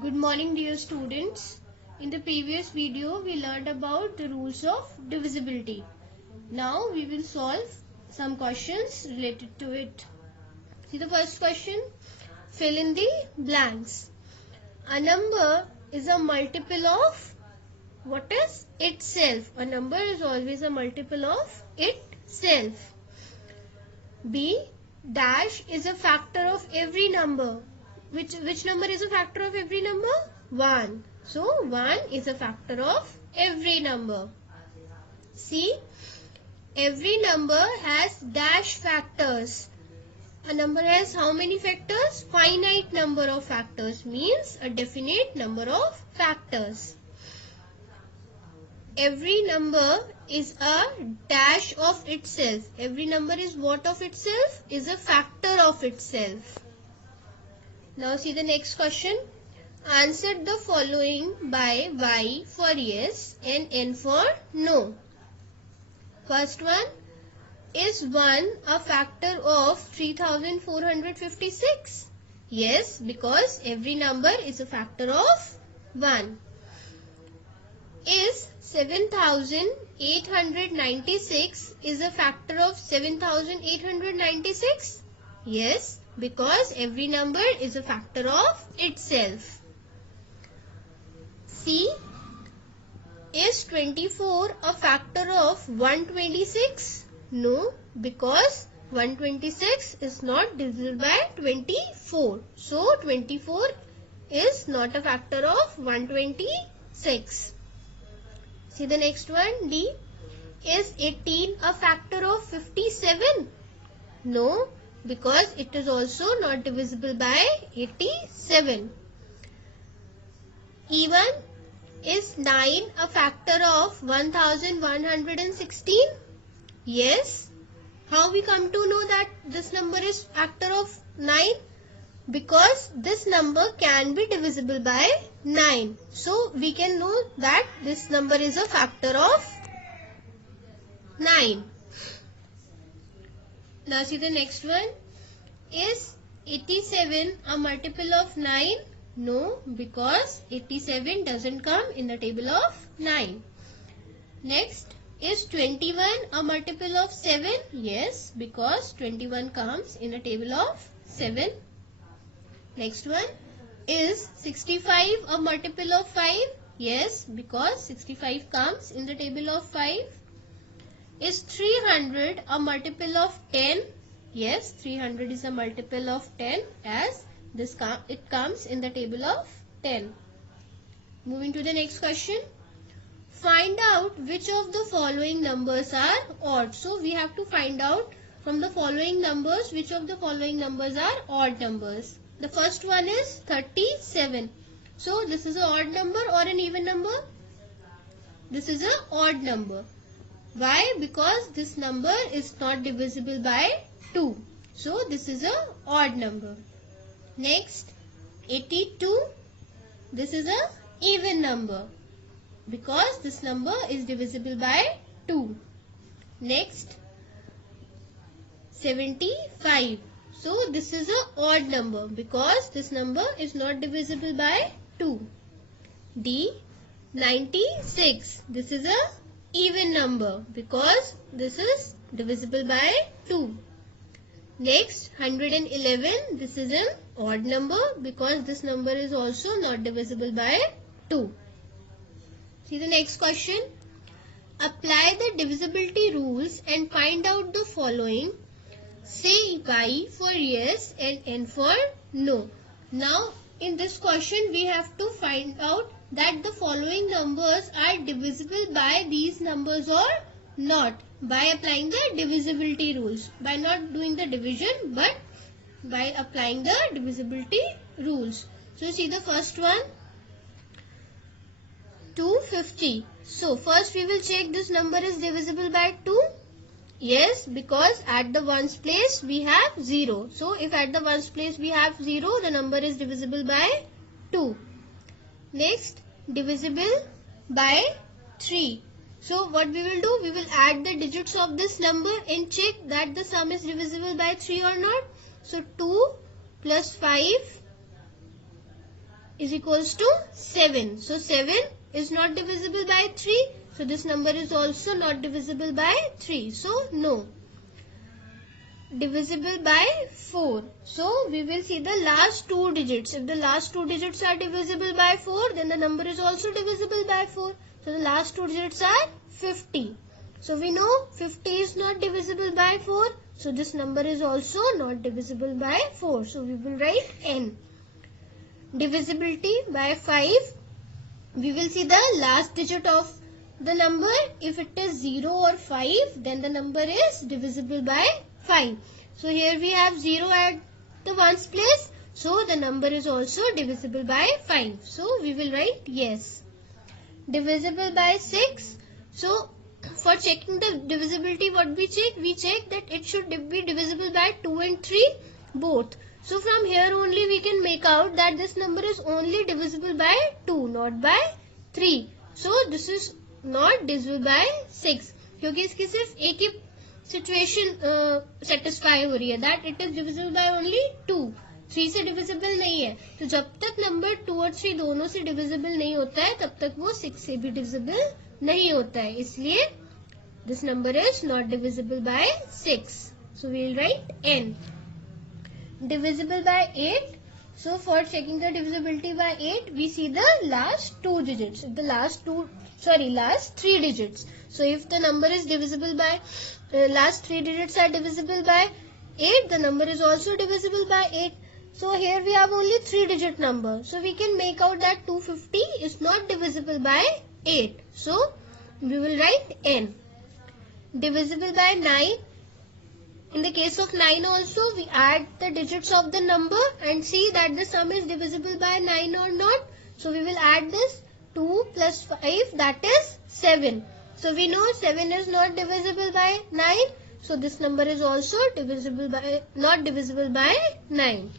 Good morning dear students. In the previous video we learned about the rules of divisibility. Now we will solve some questions related to it. See the first question. Fill in the blanks. A number is a multiple of what is itself. A number is always a multiple of itself. B dash is a factor of every number. Which number is a factor of every number? 1. So 1 is a factor of every number. C. Every number has dash factors. A number has how many factors? Finite number of factors, means a definite number of factors. Every number is a dash of itself. Every number is what of itself? Is a factor of itself. Now see the next question. Answer the following by Y for yes and N for no. First one. Is 1 a factor of 3456? Yes, because every number is a factor of 1. Is 7896 is a factor of 7896? Yes, because every number is a factor of itself. C. Is 24 a factor of 126? No, because 126 is not divisible by 24. So 24 is not a factor of 126. See the next one. D. Is 18 a factor of 57? No, because it is also not divisible by 87. Even is 9 a factor of 1116? Yes. How we come to know that this number is factor of 9? Because this number can be divisible by 9. So we can know that this number is a factor of 9. Now see the next one. Is 87 a multiple of 9? No, because 87 doesn't come in the table of 9. Next, is 21 a multiple of 7? Yes, because 21 comes in the table of 7. Next one. Is 65 a multiple of 5? Yes, because 65 comes in the table of 5. Is 300 a multiple of 10? Yes, 300 is a multiple of 10 as it comes in the table of 10. Moving to the next question. Find out which of the following numbers are odd. So we have to find out from the following numbers which of the following numbers are odd numbers. The first one is 37. So this is an odd number or an even number? This is an odd number. Why? Because this number is not divisible by 2. So this is an odd number. Next, 82. This is an even number because this number is divisible by 2. Next, 75. So this is an odd number because this number is not divisible by 2. D. 96. This is an even number because this is divisible by 2. Next, 111. This is an odd number because this number is also not divisible by 2. See the next question. Apply the divisibility rules and find out the following. Say Y for yes and N for no. Now, in this question, we have to find out that the following numbers are divisible by these numbers or not by applying the divisibility rules. By not doing the division but by applying the divisibility rules. So see the first one. 250. So first we will check this number is divisible by 2. Yes, because at the ones place we have 0. So if at the ones place we have 0, the number is divisible by 2. Next, divisible by 3. So what we will do? We will add the digits of this number and check that the sum is divisible by 3 or not. So 2 plus 5 is equals to 7. So 7 is not divisible by 3. So this number is also not divisible by 3. So no. Divisible by 4. So we will see the last two digits. If the last two digits are divisible by 4, then the number is also divisible by 4. So the last two digits are 50. So we know 50 is not divisible by 4. So this number is also not divisible by 4. So we will write n. Divisibility by 5. We will see the last digit of the number. If it is 0 or 5, then the number is divisible by 5. So here we have 0 at the ones place. So the number is also divisible by 5. So we will write yes. Divisible by 6. So for checking the divisibility, what we check? We check that it should be divisible by 2 and 3 both. So from here only we can make out that this number is only divisible by 2, not by 3. So this is not divisible by 6. क्योंकि इसकी सिर्फ एक ही situation satisfy हो रही है, that it is divisible by only 2. 3 से divisible नहीं है. तो जब तक नंबर 2 और 3 दोनों से डिविजिबल नहीं होता है, तब तक वो 6 से भी डिविजिबल नहीं होता है. इसलिए this number is not divisible by 6. So we will write n. Divisible by 8. So for checking the divisibility by 8, we see the last two digits. The last three digits. So if the number is divisible by last three digits are divisible by 8, the number is also divisible by 8. So here we have only 3-digit number. So we can make out that 250 is not divisible by 8. So we will write n. Divisible by 9. In the case of 9 also, we add the digits of the number and see that the sum is divisible by 9 or not. So we will add this 2 plus 5, that is 7. So we know 7 is not divisible by 9. So this number is also not divisible by 9.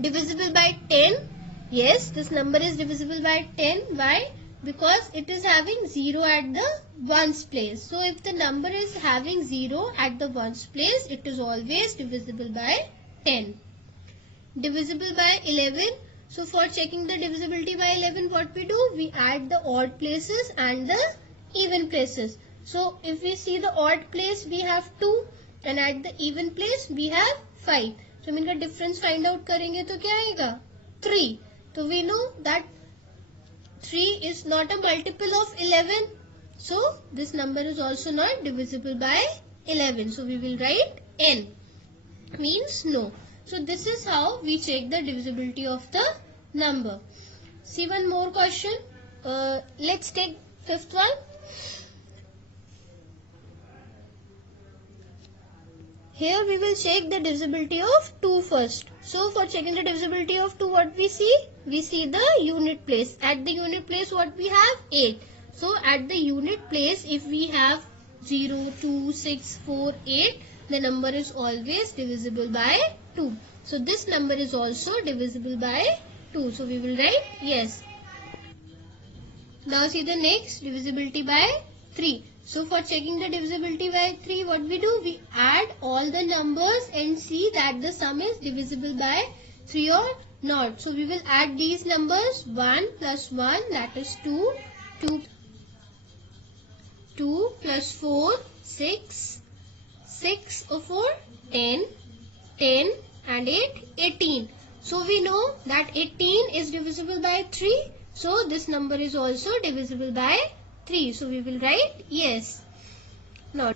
Divisible by 10. Yes, this number is divisible by 10. Why? Because it is having 0 at the ones place. So if the number is having 0 at the ones place, it is always divisible by 10. Divisible by 11. So for checking the divisibility by 11, what we do? We add the odd places and the even places. So if we see the odd place, we have 2 and at the even place, we have 5. So इनका difference find out करेंगे तो क्या आएगा? 3. So we know that 3 is not a multiple of 11. So this number is also not divisible by 11. So we will write n. Means no. So this is how we check the divisibility of the number. See one more question. Let's take fifth one. Here we will check the divisibility of 2 first. So for checking the divisibility of 2, what we see? We see the unit place. At the unit place, what we have? 8. So at the unit place, if we have 0, 2, 6, 4, 8, the number is always divisible by 2. So this number is also divisible by 2. So we will write yes. Now see the next, divisibility by 3. So for checking the divisibility by 3, what we do? We add all the numbers and see that the sum is divisible by 3 or not. So we will add these numbers. 1 plus 1, that is 2. 2 plus 4, 6. 6 or 4, 10. 10 and 8, 18. So we know that 18 is divisible by 3. So this number is also divisible by 3. So we will write yes. Now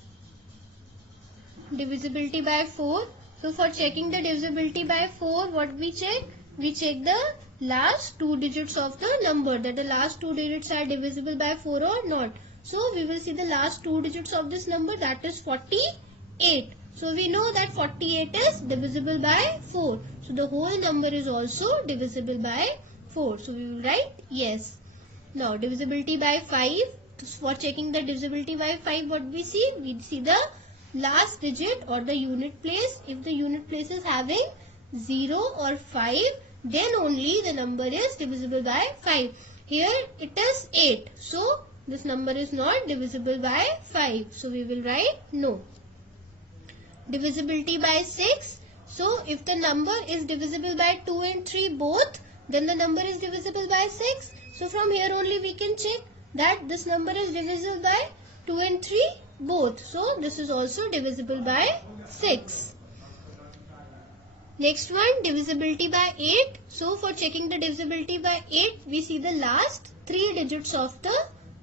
divisibility by 4. So for checking the divisibility by 4, what we check? We check the last two digits of the number, that the last two digits are divisible by 4 or not. So we will see the last two digits of this number, that is 48. So we know that 48 is divisible by 4. So the whole number is also divisible by 4. So we will write yes. Now divisibility by 5. For checking the divisibility by 5, what we see? We see the last digit or the unit place. If the unit place is having 0 or 5, then only the number is divisible by 5. Here it is 8. So this number is not divisible by 5. So we will write no. Divisibility by 6. So if the number is divisible by 2 and 3 both, then the number is divisible by 6. So from here only we can check that this number is divisible by 2 and 3 both. So this is also divisible by 6. Next one, divisibility by 8. So for checking the divisibility by 8, we see the last 3 digits of the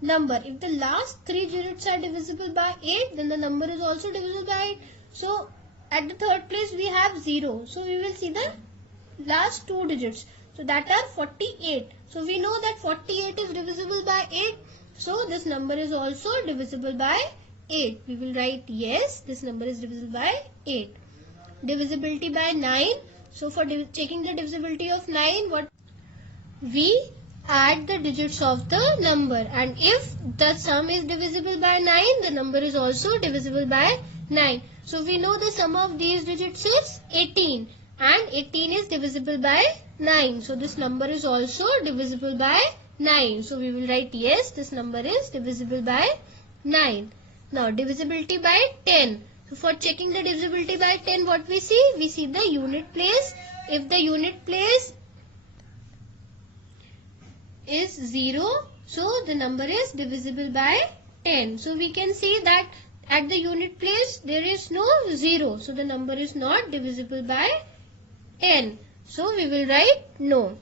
number. If the last 3 digits are divisible by 8, then the number is also divisible by 8. So at the third place we have 0. So we will see the last 2 digits. So that are 48. So we know that 48 is divisible by 8. So this number is also divisible by 8. We will write yes, this number is divisible by 8. Divisibility by 9. So for checking the divisibility of 9, what we add the digits of the number, and if the sum is divisible by 9, the number is also divisible by 9. So we know the sum of these digits is 18, and 18 is divisible by 9. So this number is also divisible by 9. So we will write yes, this number is divisible by 9. Now divisibility by 10. So for checking the divisibility by 10, what we see? We see the unit place. If the unit place is 0, so the number is divisible by 10. So we can see that at the unit place there is no 0. So the number is not divisible by 10. So we will write no.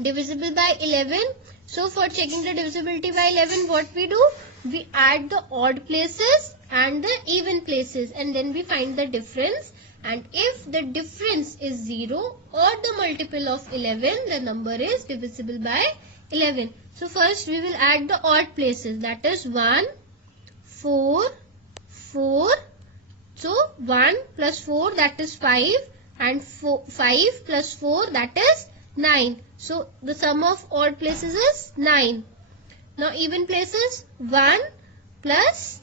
Divisible by 11. So for checking the divisibility by 11, what we do? We add the odd places and the even places, and then we find the difference. And if the difference is 0 or the multiple of 11, the number is divisible by 11. So first we will add the odd places, that is 1, 4, 4. So 1 plus 4, that is 5, and 5 plus 4, that is 9. So the sum of odd places is 9. Now even places, 1 plus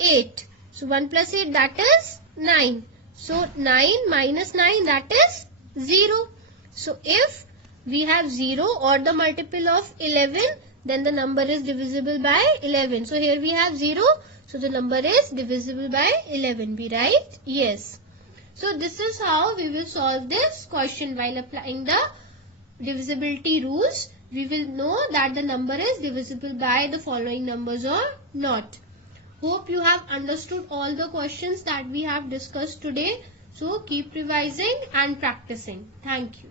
8. So 1 plus 8, that is 9. So 9 minus 9, that is 0. So if we have 0 or the multiple of 11, then the number is divisible by 11. So here we have 0. So the number is divisible by 11. We write yes. So this is how we will solve this question. While applying the divisibility rules, we will know that the number is divisible by the following numbers or not. Hope you have understood all the questions that we have discussed today. So keep revising and practicing. Thank you.